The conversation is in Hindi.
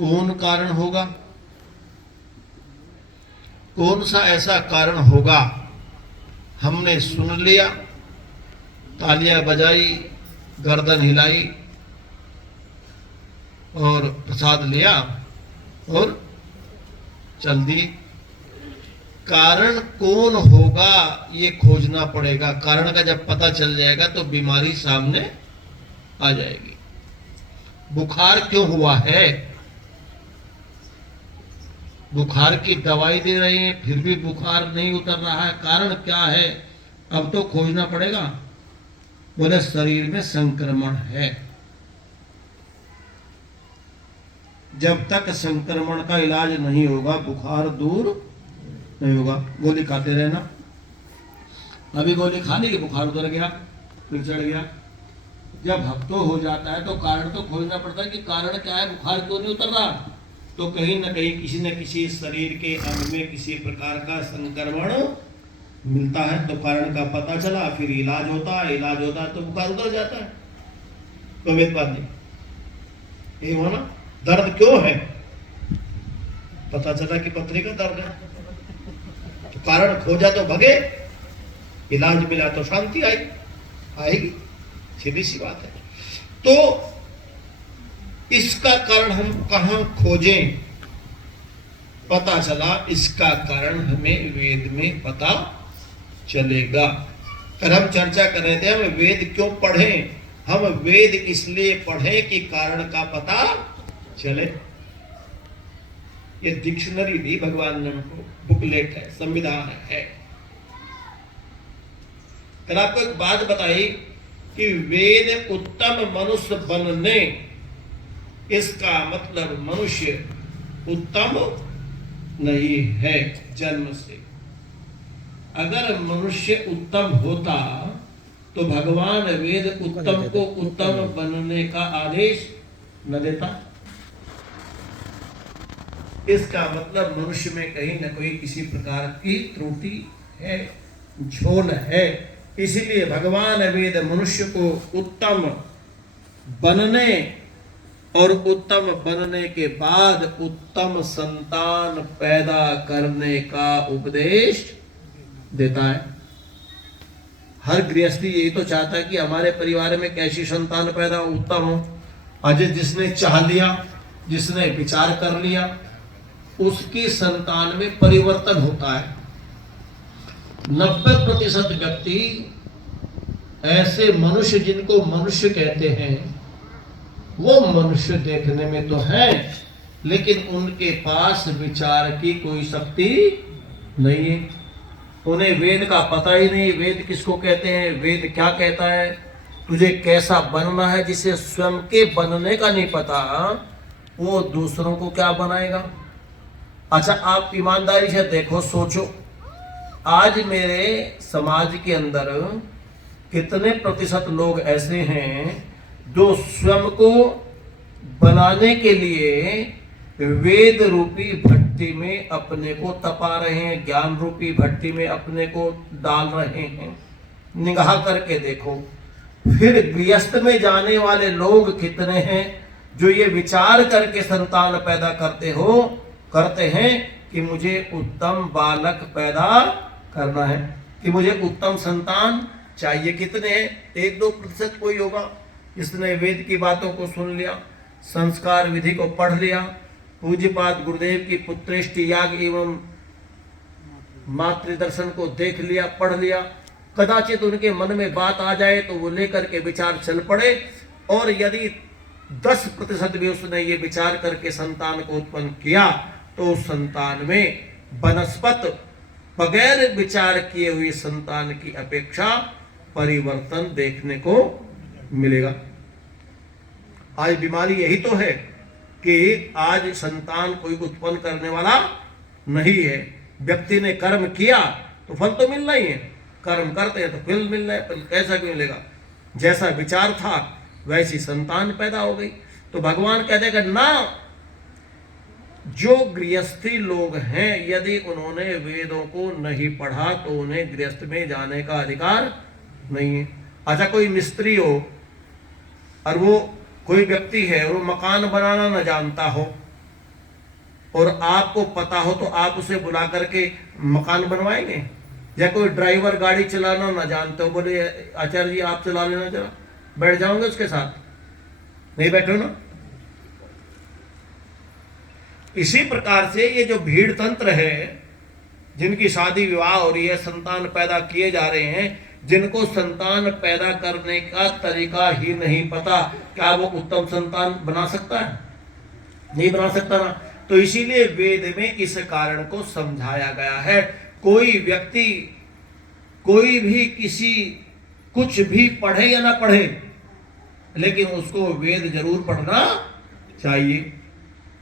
कौन कारण होगा? कौन सा ऐसा कारण होगा? हमने सुन लिया, तालियां बजाई, गर्दन हिलाई और प्रसाद लिया और चल दी। कारण कौन होगा ये खोजना पड़ेगा। कारण का जब पता चल जाएगा तो बीमारी सामने आ जाएगी। बुखार क्यों हुआ है? बुखार की दवाई दे रहे हैं फिर भी बुखार नहीं उतर रहा है, कारण क्या है? अब तो खोजना पड़ेगा। बोले शरीर में संक्रमण है। जब तक संक्रमण का इलाज नहीं होगा बुखार दूर नहीं होगा। गोली खाते रहना। अभी गोली खाने की बुखार उतर गया, फिर चढ़ गया। जब हफ्तों हो जाता है तो कारण तो खोजना पड़ता है कि कारण क्या है, बुखार क्यों नहीं उतर रहा। तो कहीं न कहीं किसी न किसी शरीर के अंग में किसी प्रकार का संक्रमण मिलता है। तो कारण का पता चला, फिर इलाज होता है तो बुखार उतर जाता है। तो वेद बात नहीं ये हुआ ना। दर्द क्यों है? पता चला कि पथरी का दर्द है। तो कारण खोजा तो भगे, इलाज मिला तो शांति आएगी। सीधी सी बात है। तो इसका कारण हम कहां खोजें? पता चला इसका कारण हमें वेद में पता चलेगा। फिर हम चर्चा कर रहे थे हम वेद क्यों पढ़ें। हम वेद इसलिए पढ़ें कि कारण का पता चले। ये डिक्शनरी दी भगवान ने हमको, बुकलेट है, संविधान है। फिर आपको एक बात बताई कि वेद उत्तम मनुष्य बनने, इसका मतलब मनुष्य उत्तम नहीं है जन्म से। अगर मनुष्य उत्तम होता तो भगवान वेद उत्तम को उत्तम बनने का आदेश न देता। इसका मतलब मनुष्य में कहीं न कहीं किसी प्रकार की त्रुटि है, झोल है। इसलिए भगवान वेद मनुष्य को उत्तम बनने और उत्तम बनने के बाद उत्तम संतान पैदा करने का उपदेश देता है। हर गृहस्थी यही तो चाहता है कि हमारे परिवार में कैसी संतान पैदा हो, उत्तम हो। आज जिसने चाह लिया, जिसने विचार कर लिया, उसकी संतान में परिवर्तन होता है। 90% व्यक्ति ऐसे मनुष्य जिनको मनुष्य कहते हैं, वो मनुष्य देखने में तो है लेकिन उनके पास विचार की कोई शक्ति नहीं है। उन्हें वेद का पता ही नहीं। वेद किसको कहते हैं, वेद क्या कहता है, तुझे कैसा बनना है, जिसे स्वयं के बनने का नहीं पता वो दूसरों को क्या बनाएगा। अच्छा आप ईमानदारी से देखो, सोचो, आज मेरे समाज के अंदर कितने प्रतिशत लोग ऐसे हैं जो स्वयं को बनाने के लिए वेद रूपी भट्टी में अपने को तपा रहे हैं, ज्ञान रूपी भट्टी में अपने को डाल रहे हैं। निगाह करके देखो। फिर गृहस्थ में जाने वाले लोग कितने हैं जो ये विचार करके संतान पैदा करते हैं कि मुझे उत्तम बालक पैदा करना है, कि मुझे उत्तम संतान चाहिए। कितने हैं? 1-2% कोई होगा जिसने वेद की बातों को सुन लिया, संस्कार विधि को पढ़ लिया, पूज्यपाद गुरुदेव की पुत्रेष्टि याग एवं मातृ दर्शन को देख लिया, पढ़ लिया। कदाचित उनके मन में बात आ जाए तो वो लेकर के विचार चल पड़े। और यदि 10% भी उसने ये विचार करके संतान को उत्पन्न किया तो उस संतान में बनस्पत बगैर विचार किए हुए संतान की अपेक्षा परिवर्तन देखने को मिलेगा। आज बीमारी यही तो है कि आज संतान कोई उत्पन्न करने वाला नहीं है। व्यक्ति ने कर्म किया तो फल तो मिलना ही है, कर्म करते हैं तो फल मिलना है। फल कैसा क्यों मिलेगा? जैसा विचार था वैसी संतान पैदा हो गई। तो भगवान कहते हैं कि ना, जो गृहस्थी लोग हैं यदि उन्होंने वेदों को नहीं पढ़ा तो उन्हें गृहस्थ में जाने का अधिकार नहीं है। अच्छा कोई मिस्त्री हो और वो कोई व्यक्ति है और वो मकान बनाना न जानता हो और आपको पता हो तो आप उसे बुला करके मकान बनवाएंगे? या कोई ड्राइवर गाड़ी चलाना ना जानते हो, बोले आचार्य जी आप चला लेना जरा, बैठ जाओगे उसके साथ? नहीं बैठो ना। इसी प्रकार से ये जो भीड़ तंत्र है, जिनकी शादी विवाह हो रही है, संतान पैदा किए जा रहे हैं, जिनको संतान पैदा करने का तरीका ही नहीं पता, क्या वो उत्तम संतान बना सकता है? नहीं बना सकता ना। तो इसीलिए वेद में इस कारण को समझाया गया है। कोई व्यक्ति कोई भी किसी कुछ भी पढ़े या ना पढ़े, लेकिन उसको वेद जरूर पढ़ना चाहिए।